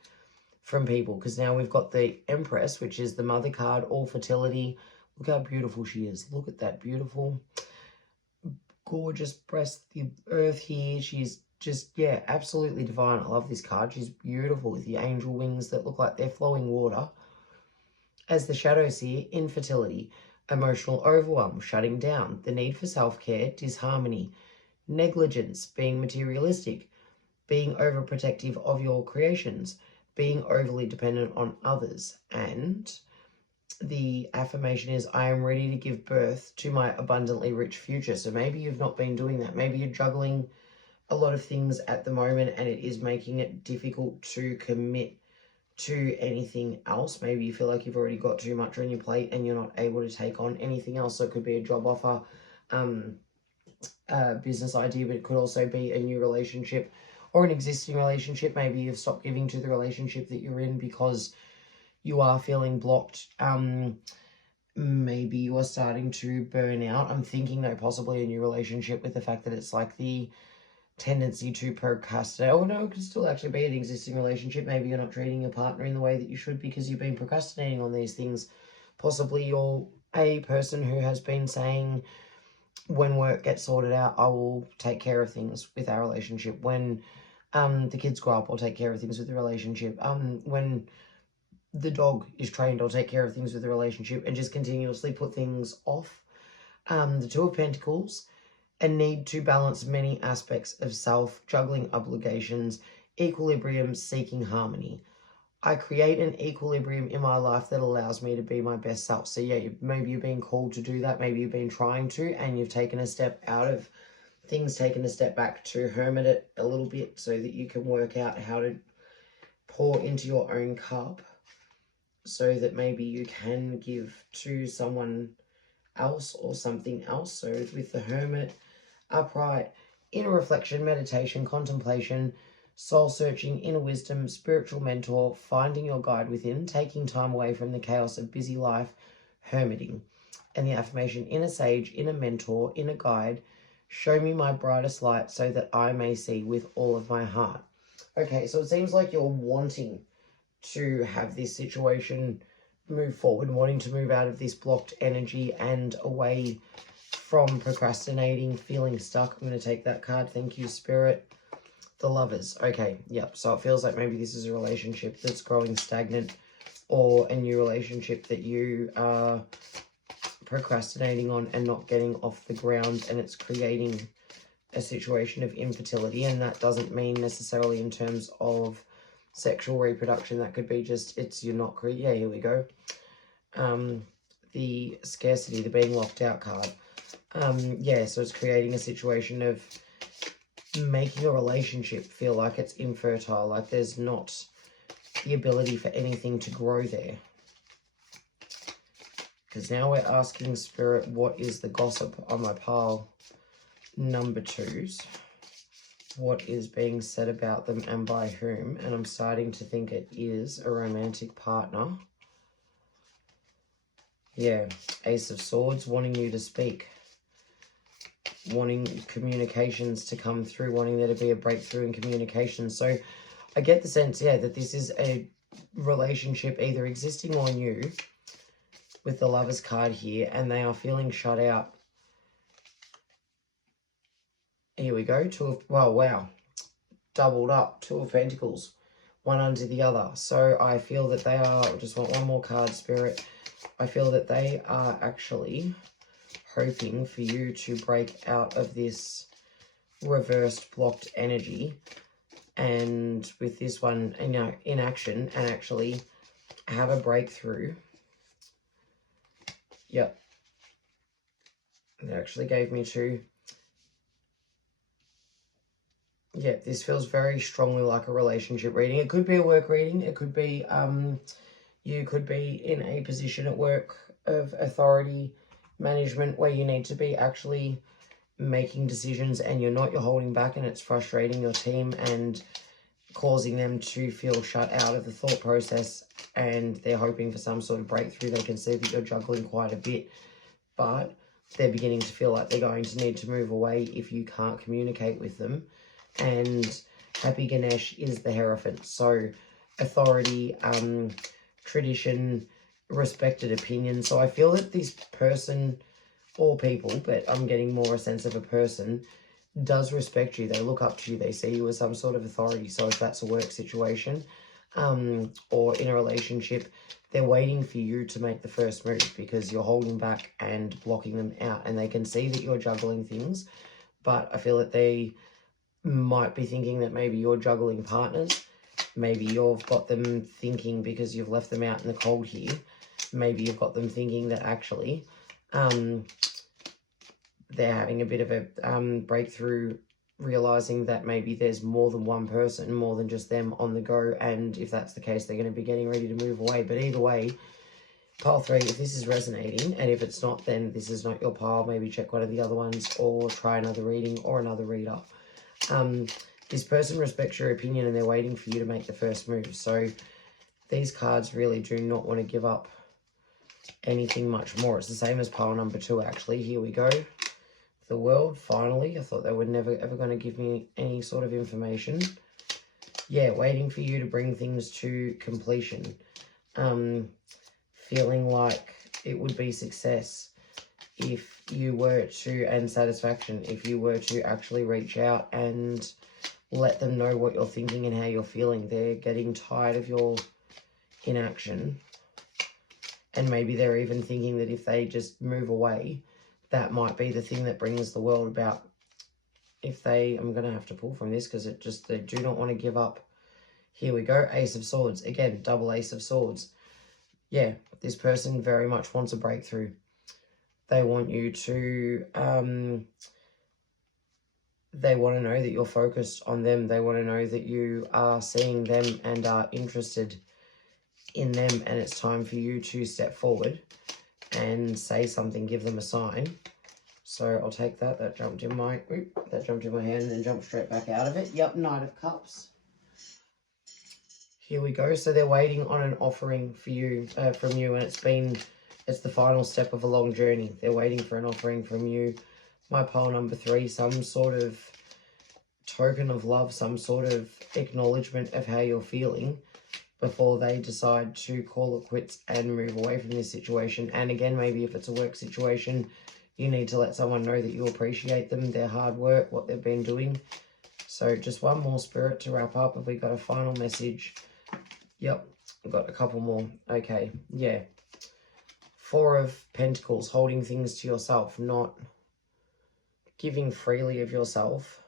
from people, because now we've got the Empress, which is the mother card, all fertility. Look how beautiful she is. Look at that beautiful, gorgeous breast, the earth here. She's just, yeah, absolutely divine. I love this card. She's beautiful with the angel wings that look like they're flowing water. As the shadows here, infertility, emotional overwhelm, shutting down, the need for self-care, disharmony, negligence, being materialistic, being overprotective of your creations, being overly dependent on others. And the affirmation is, I am ready to give birth to my abundantly rich future. So maybe you've not been doing that. Maybe you're juggling a lot of things at the moment, and it is making it difficult to commit to anything else. Maybe you feel like you've already got too much on your plate and you're not able to take on anything else. So it could be a job offer, business idea, but it could also be a new relationship or an existing relationship. Maybe you've stopped giving to the relationship that you're in because you are feeling blocked. Maybe you are starting to burn out. I'm thinking, though, possibly a new relationship, with the fact that it's like the tendency to procrastinate. Oh no, it could still actually be an existing relationship. Maybe you're not treating your partner in the way that you should because you've been procrastinating on these things. Possibly you're a person who has been saying, when work gets sorted out, I will take care of things with our relationship. When the kids grow up, I'll take care of things with the relationship. When the dog is trained, I'll take care of things with the relationship, and just continuously put things off. The Two of Pentacles, a need to balance many aspects of self, juggling obligations, equilibrium, seeking harmony. I create an equilibrium in my life that allows me to be my best self. So yeah, maybe you've been called to do that. Maybe you've been trying to, and you've taken a step out of things, taken a step back to hermit it a little bit so that you can work out how to pour into your own cup, so that maybe you can give to someone else or something else. So with the Hermit, upright, inner reflection, meditation, contemplation, soul searching, inner wisdom, spiritual mentor, finding your guide within, taking time away from the chaos of busy life, hermiting. And the affirmation, inner sage, inner mentor, inner guide, show me my brightest light so that I may see with all of my heart. Okay, so it seems like you're wanting to have this situation move forward, wanting to move out of this blocked energy and away from procrastinating, feeling stuck. I'm going to take that card. Thank you, Spirit. The Lovers. Okay, yep. So it feels like maybe this is a relationship that's growing stagnant, or a new relationship that you are procrastinating on and not getting off the ground, and it's creating a situation of infertility. And that doesn't mean necessarily in terms of sexual reproduction. That could be just, you're not creating. Yeah, here we go. The scarcity, the being locked out card. Yeah, so it's creating a situation of making a relationship feel like it's infertile, like there's not the ability for anything to grow there. Because now we're asking Spirit, what is the gossip on my pile? Number 2s. What is being said about them and by whom? And I'm starting to think it is a romantic partner. Yeah, Ace of Swords, wanting you to speak. Wanting communications to come through, wanting there to be a breakthrough in communication. So I get the sense, yeah, that this is a relationship either existing or new, with the Lovers card here, and they are feeling shut out. Here we go. Wow. Doubled up. 2 of Pentacles. One under the other. So I feel that they are, I just want one more card, Spirit. I feel that they are actually hoping for you to break out of this reversed blocked energy, and with this one, you know, in action, and actually have a breakthrough. Yep. It actually gave me 2 Yeah, this feels very strongly like a relationship reading. It could be a work reading. It could be, you could be in a position at work of authority, management, where you need to be actually making decisions and you're holding back, and it's frustrating your team and causing them to feel shut out of the thought process, and they're hoping for some sort of breakthrough. They can see that you're juggling quite a bit, but they're beginning to feel like they're going to need to move away if you can't communicate with them. And Happy Ganesh is the Hierophant. So authority, tradition, respected opinion. So I feel that this person or people, but I'm getting more a sense of a person, does respect you. They look up to you. They see you as some sort of authority. So if that's a work situation, or in a relationship, they're waiting for you to make the first move because you're holding back and blocking them out, and they can see that you're juggling things. But I feel that they might be thinking that maybe you're juggling partners. Maybe you've got them thinking, because you've left them out in the cold here, maybe you've got them thinking that actually they're having a bit of a breakthrough, realizing that maybe there's more than one person, more than just them on the go. And if that's the case, they're going to be getting ready to move away. But either way, pile 3, if this is resonating, and if it's not, then this is not your pile. Maybe check one of the other ones or try another reading or another reader. This person respects your opinion and they're waiting for you to make the first move. So these cards really do not want to give up anything much more. It's the same as pile number 2, actually. Here we go. The World, finally. I thought they were never ever going to give me any sort of information. Yeah, waiting for you to bring things to completion. Feeling like it would be success if you were to, and satisfaction, if you were to actually reach out and let them know what you're thinking and how you're feeling. They're getting tired of your inaction. And maybe they're even thinking that if they just move away, that might be the thing that brings the world about. If they, I'm going to have to pull from this because they do not want to give up. Here we go. Ace of Swords. Again, double Ace of Swords. Yeah, this person very much wants a breakthrough. They want you to, they want to know that you're focused on them. They want to know that you are seeing them and are interested in them. And it's time for you to step forward and say something, give them a sign. So I'll take that. That jumped in my hand and then jumped straight back out of it. Yep, Knight of Cups. Here we go. So they're waiting on an offering for you, from you, and it's the final step of a long journey. They're waiting for an offering from you. My pile number 3, some sort of token of love, some sort of acknowledgement of how you're feeling before they decide to call it quits and move away from this situation. And again, maybe if it's a work situation, you need to let someone know that you appreciate them, their hard work, what they've been doing. So just one more, Spirit, to wrap up. Have we got a final message? Yep, we've got a couple more. Okay, yeah. 4 of Pentacles, holding things to yourself, not giving freely of yourself.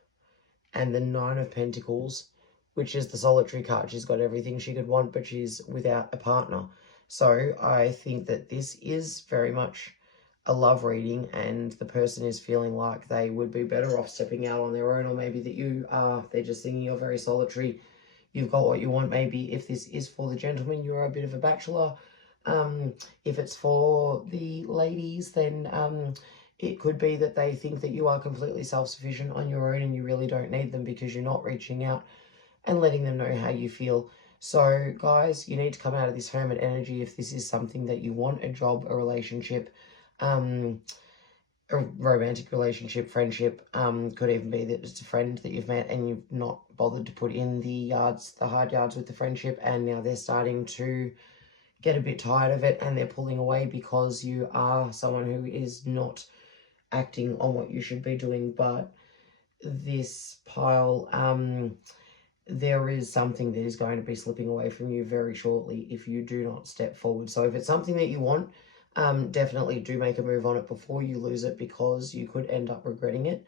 And the 9 of Pentacles, which is the solitary card. She's got everything she could want, but she's without a partner. So I think that this is very much a love reading, and the person is feeling like they would be better off stepping out on their own, or maybe that they're just thinking you're very solitary. You've got what you want. Maybe if this is for the gentleman, you're a bit of a bachelor. If it's for the ladies, then it could be that they think that you are completely self-sufficient on your own and you really don't need them because you're not reaching out and letting them know how you feel. So, guys, you need to come out of this hermit energy if this is something that you want, a job, a relationship, a romantic relationship, friendship. Could even be that it's a friend that you've met and you've not bothered to put in the hard yards with the friendship, and now they're starting to get a bit tired of it and they're pulling away because you are someone who is not acting on what you should be doing. But this pile, there is something that is going to be slipping away from you very shortly if you do not step forward. So if it's something that you want, definitely do make a move on it before you lose it, because you could end up regretting it.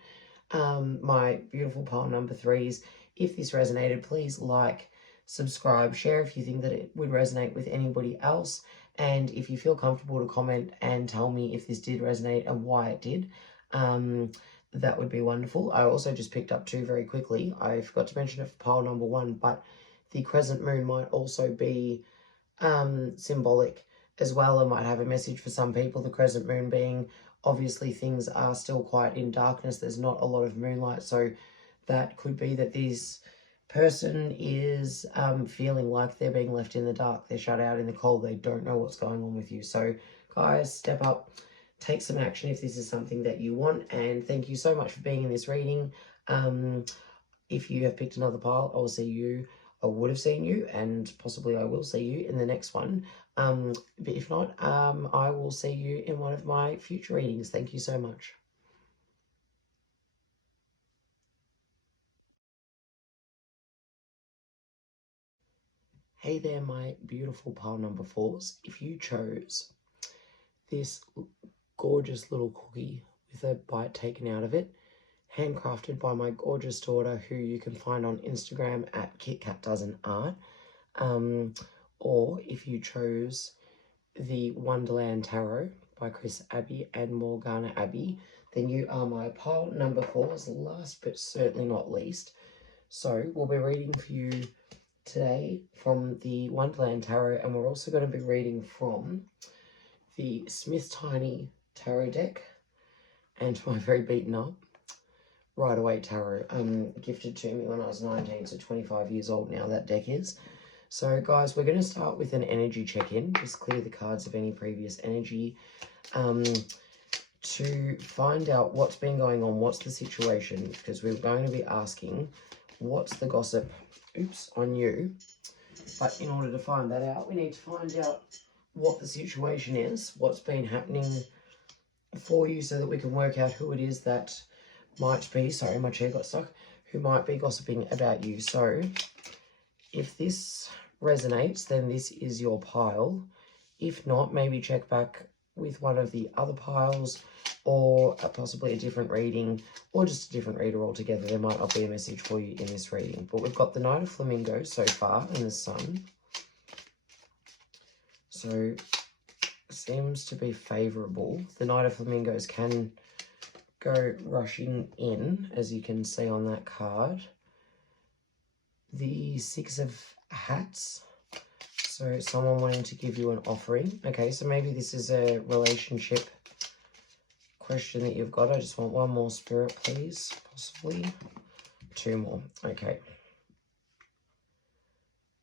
My beautiful pile number 3s, if this resonated, please like, subscribe, share if you think that it would resonate with anybody else. And if you feel comfortable to comment and tell me if this did resonate and why it did, that would be wonderful. I also just picked up two very quickly. I forgot to mention it for pile number 1, but the crescent moon might also be symbolic as well, and might have a message for some people. The crescent moon being, obviously things are still quite in darkness, there's not a lot of moonlight, so that could be that this person is feeling like they're being left in the dark, they're shut out in the cold, they don't know what's going on with you. So guys, step up, take some action if this is something that you want, and thank you so much for being in this reading. If you have picked another pile, I will see you, I would have seen you, and possibly I will see you in the next one. But if not, I will see you in one of my future readings. Thank you so much. Hey there, my beautiful pile number 4s. If you chose this gorgeous little cookie with a bite taken out of it, handcrafted by my gorgeous daughter, who you can find on Instagram at KitKatDoesn'tArt, or if you chose the Wonderland Tarot by Chris Abbey and Morgana Abbey, then you are my pile number 4s, last but certainly not least. So we'll be reading for you today from the Wonderland Tarot, and we're also going to be reading from the Smith Tiny Tarot deck and my very beaten up Rider-Waite Tarot, gifted to me when I was 19, so 25 years old now that deck is. So guys, we're going to start with an energy check-in, just clear the cards of any previous energy, to find out what's been going on, what's the situation, because we're going to be asking what's the gossip, on you. But in order to find that out, we need to find out what the situation is, what's been happening for you, so that we can work out who it is that might be, sorry, my chair got stuck, who might be gossiping about you. So if this resonates, then this is your pile. If not, maybe check back with one of the other piles, or possibly a different reading, or just a different reader altogether. There might not be a message for you in this reading. But we've got the Knight of Flamingos so far and the Sun. So seems to be favourable. The Knight of Flamingos can go rushing in, as you can see on that card. The Six of Hats. So someone wanting to give you an offering. Okay, so maybe this is a relationship question that you've got. I just want one more spirit, please. Possibly 2 more. Okay.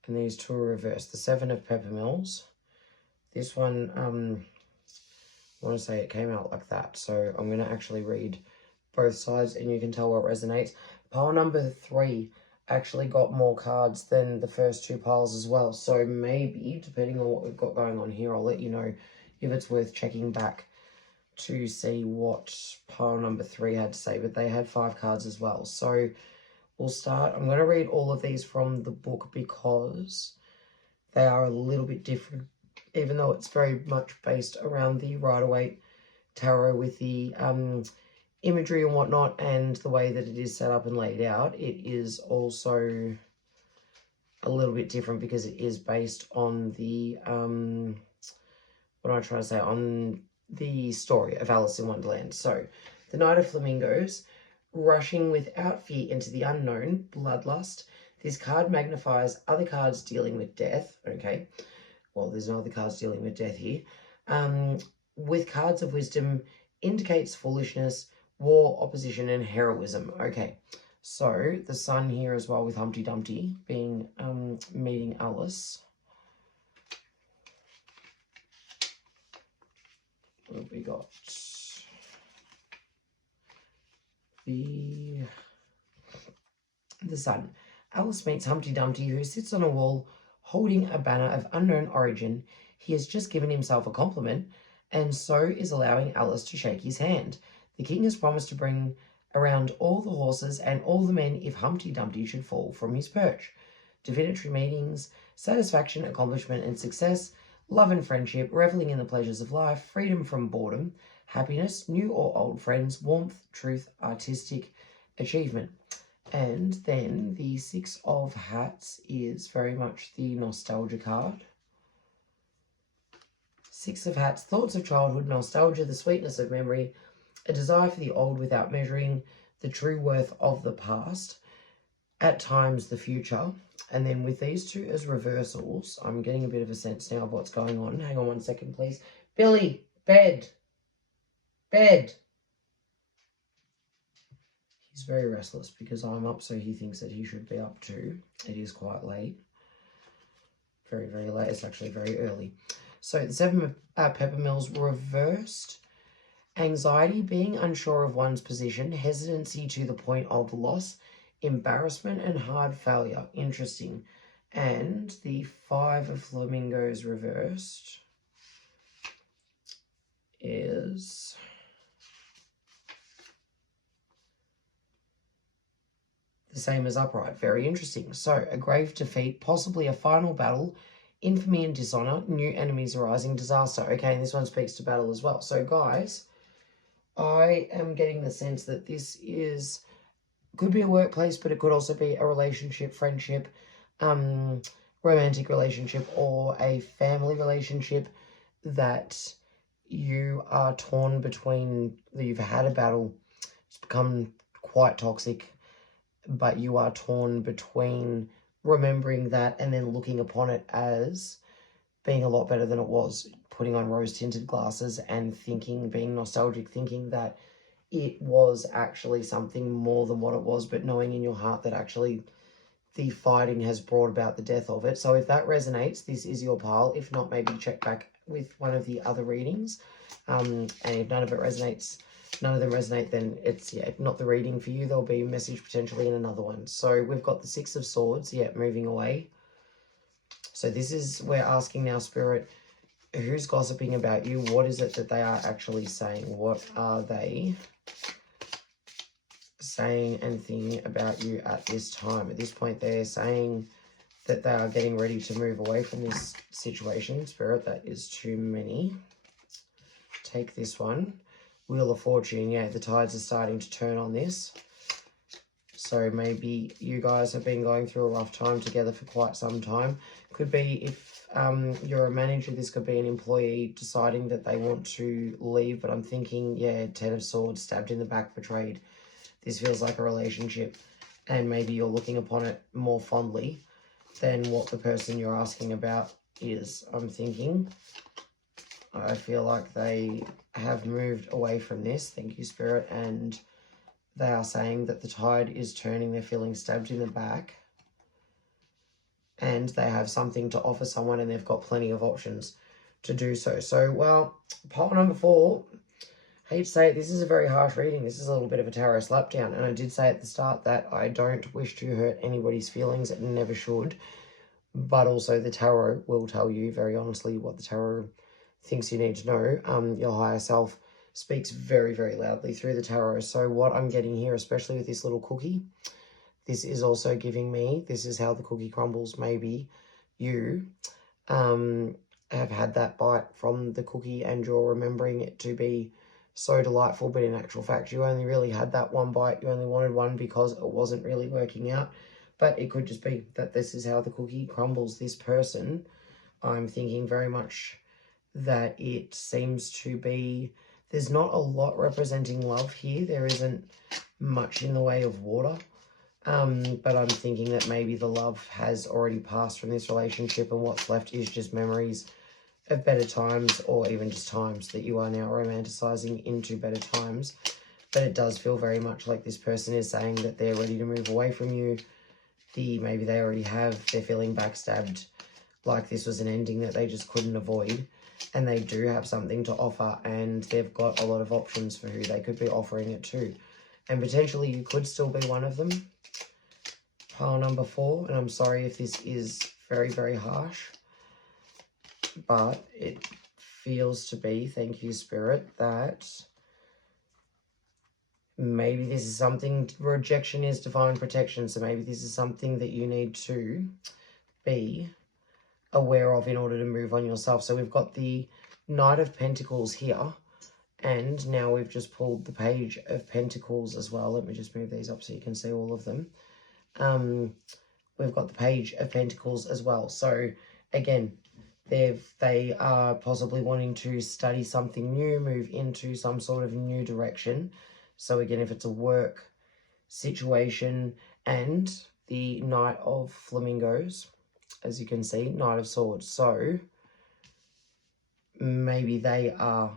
And these 2 are reversed. The 7 of Peppermills. This one, I want to say it came out like that. So I'm going to actually read both sides and you can tell what resonates. Pile number 3 actually got more cards than the first 2 piles as well. So maybe, depending on what we've got going on here, I'll let you know if it's worth checking back to see what pile number 3 had to say. But they had 5 cards as well. So we'll start. I'm going to read all of these from the book because they are a little bit different, even though it's very much based around the Rider-Waite Tarot with the imagery and whatnot, and the way that it is set up and laid out. It is also a little bit different because it is based on the, what am I trying to say, on the story of Alice in Wonderland. So, the Knight of Flamingos, rushing without fear into the unknown, bloodlust. This card magnifies other cards dealing with death, okay? Well, there's no other cards dealing with death here. With cards of wisdom, indicates foolishness, war, opposition, and heroism. Okay, so the Sun here as well with Humpty Dumpty being meeting Alice. What have we got? The Sun. Alice meets Humpty Dumpty, who sits on a wall holding a banner of unknown origin. He has just given himself a compliment, and so is allowing Alice to shake his hand. The king has promised to bring around all the horses and all the men if Humpty Dumpty should fall from his perch. Divinatory meetings, satisfaction, accomplishment, and success, love and friendship, reveling in the pleasures of life, freedom from boredom, happiness, new or old friends, warmth, truth, artistic achievement. And then the 6 of Hats is very much the nostalgia card. 6 of Hats, thoughts of childhood, nostalgia, the sweetness of memory, A desire for the old without measuring the true worth of the past, at times the future. And then with these two as reversals, I'm getting a bit of a sense now of what's going on. Hang on 1 second, please. Billy, bed. Bed. He's very restless because I'm up, so he thinks that he should be up too. It is quite late. Very, very late. It's actually very early. So the 7 peppermills reversed. Anxiety, being unsure of one's position, hesitancy to the point of loss, embarrassment, and hard failure. Interesting. And the 5 of flamingos reversed is the same as upright. Very interesting. So, a grave defeat, possibly a final battle, infamy and dishonor, new enemies arising, disaster. Okay, and this one speaks to battle as well. So, guys, I am getting the sense that this could be a workplace, but it could also be a relationship, friendship, romantic relationship, or a family relationship that you are torn between, that you've had a battle, it's become quite toxic, but you are torn between remembering that and then looking upon it as being a lot better than it was, putting on rose-tinted glasses and thinking, being nostalgic, thinking that it was actually something more than what it was, but knowing in your heart that actually the fighting has brought about the death of it. So if that resonates, this is your pile. If not, maybe check back with one of the other readings. And if none of them resonate, then it's, not the reading for you. There'll be a message potentially in another one. So we've got the 6 of Swords, moving away. So this is, we're asking now, Spirit, who's gossiping about you? What is it that they are actually saying? What are they saying and thinking about you at this time? At this point, they're saying that they are getting ready to move away from this situation. Spirit, that is too many. Take this one. Wheel of Fortune. The tides are starting to turn on this. So maybe you guys have been going through a rough time together for quite some time. Could be, if you're a manager, this could be an employee deciding that they want to leave. But I'm thinking, 10 of Swords, stabbed in the back, betrayed. This feels like a relationship, and maybe you're looking upon it more fondly than what the person you're asking about is. I'm thinking, I feel like they have moved away from this. Thank you, Spirit. And they are saying that the tide is turning. They're feeling stabbed in the back. And they have something to offer someone, and they've got plenty of options to do so. So, well, pile number 4, I hate to say it, this is a very harsh reading. This is a little bit of a tarot slapdown. And I did say at the start that I don't wish to hurt anybody's feelings. It never should. But also the tarot will tell you very honestly what the tarot thinks you need to know. Your higher self speaks very, very loudly through the tarot. So what I'm getting here, especially with this little cookie, this is also giving me, this is how the cookie crumbles. Maybe you have had that bite from the cookie and you're remembering it to be so delightful, but in actual fact, you only really had that one bite. You only wanted one because it wasn't really working out. But it could just be that this is how the cookie crumbles. This person, I'm thinking very much that it seems to be, there's not a lot representing love here. There isn't much in the way of water. But I'm thinking that maybe the love has already passed from this relationship, and what's left is just memories of better times, or even just times that you are now romanticizing into better times. But it does feel very much like this person is saying that they're ready to move away from you. Maybe they already have, they're feeling backstabbed, like this was an ending that they just couldn't avoid. And they do have something to offer, and they've got a lot of options for who they could be offering it to. And potentially you could still be one of them. Pile number 4, and I'm sorry if this is very, very harsh, but it feels to be, thank you, Spirit, that maybe this is something, rejection is divine protection, so maybe this is something that you need to be aware of in order to move on yourself. So we've got the Knight of Pentacles here, and now we've just pulled the Page of Pentacles as well. Let me just move these up so you can see all of them. We've got the Page of Pentacles as well. So again, They are possibly wanting to study something new, move into some sort of new direction. So again, if it's a work situation, and the Knight of Flamingos, as you can see, Knight of Swords. So maybe they are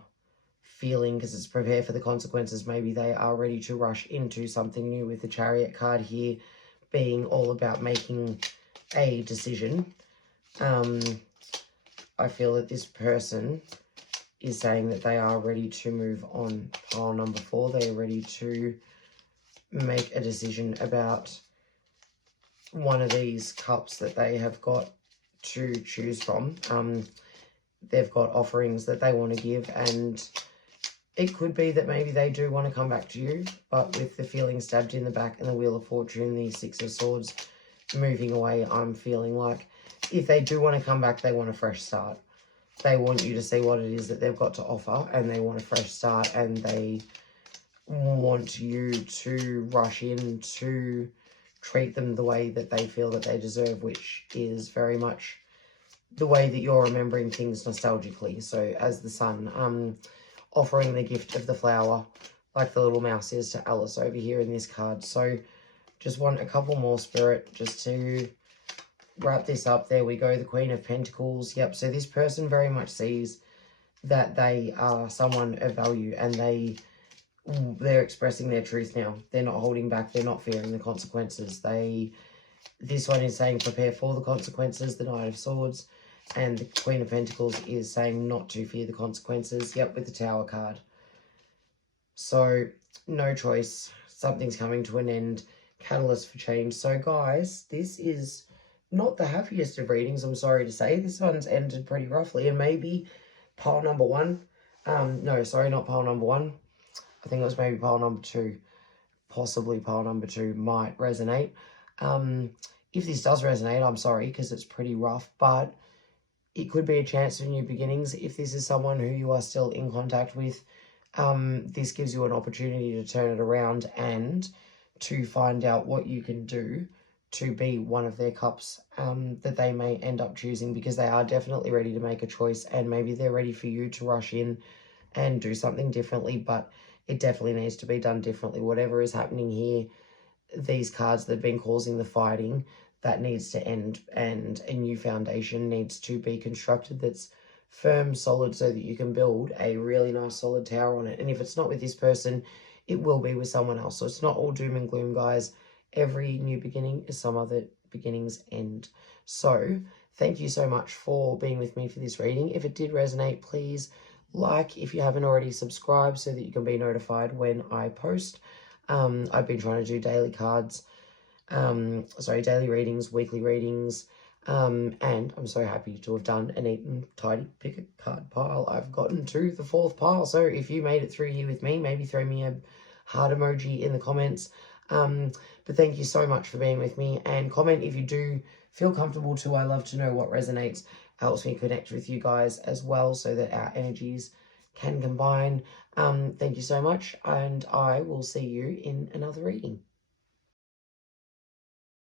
feeling, because it's prepare for the consequences, maybe they are ready to rush into something new, with the Chariot card here being all about making a decision. I feel that this person is saying that they are ready to move on. Pile number 4, they are ready to make a decision about one of these cups that they have got to choose from. They've got offerings that they want to give, and it could be that maybe they do want to come back to you, but with the feeling stabbed in the back and the Wheel of Fortune, the Six of Swords moving away, I'm feeling like if they do want to come back, they want a fresh start. They want you to see what it is that they've got to offer, and they want a fresh start, and they want you to rush in to treat them the way that they feel that they deserve, which is very much the way that you're remembering things nostalgically. So as the Sun, offering the gift of the flower, like the little mouse is to Alice over here in this card. So just want a couple more, Spirit, just to wrap this up. There we go, the Queen of Pentacles. Yep, so this person very much sees that they are someone of value, and they're expressing their truth now. They're not holding back. They're not fearing the consequences. This one is saying prepare for the consequences, the Knight of Swords, and the Queen of Pentacles is saying not to fear the consequences. Yep, with the Tower card. So no choice. Something's coming to an end. Catalyst for change. So guys, this is not the happiest of readings, I'm sorry to say. This one's ended pretty roughly, and maybe pile number 1. No, sorry, not pile number 1. I think it was maybe pile number 2. Possibly pile number 2 might resonate. If this does resonate, I'm sorry, because it's pretty rough, but it could be a chance for new beginnings. If this is someone who you are still in contact with, this gives you an opportunity to turn it around and to find out what you can do to be one of their cups that they may end up choosing, because they are definitely ready to make a choice, and maybe they're ready for you to rush in and do something differently, but it definitely needs to be done differently. Whatever is happening here, these cards that have been causing the fighting, that needs to end, and a new foundation needs to be constructed that's firm, solid, so that you can build a really nice solid tower on it. And if it's not with this person, it will be with someone else. So it's not all doom and gloom, guys. Every new beginning is some other beginning's end. So thank you so much for being with me for this reading. If it did resonate, please like if you haven't already, subscribe so that you can be notified when I post. I've been trying to do daily cards, daily readings, weekly readings, and I'm so happy to have done a neat and tidy pick a card pile. I've gotten to the 4th pile, so if you made it through here with me, maybe throw me a heart emoji in the comments. But thank you so much for being with me, and comment if you do feel comfortable to. I love to know what resonates. Helps me connect with you guys as well, so that our energies can combine. Thank you so much, and I will see you in another reading.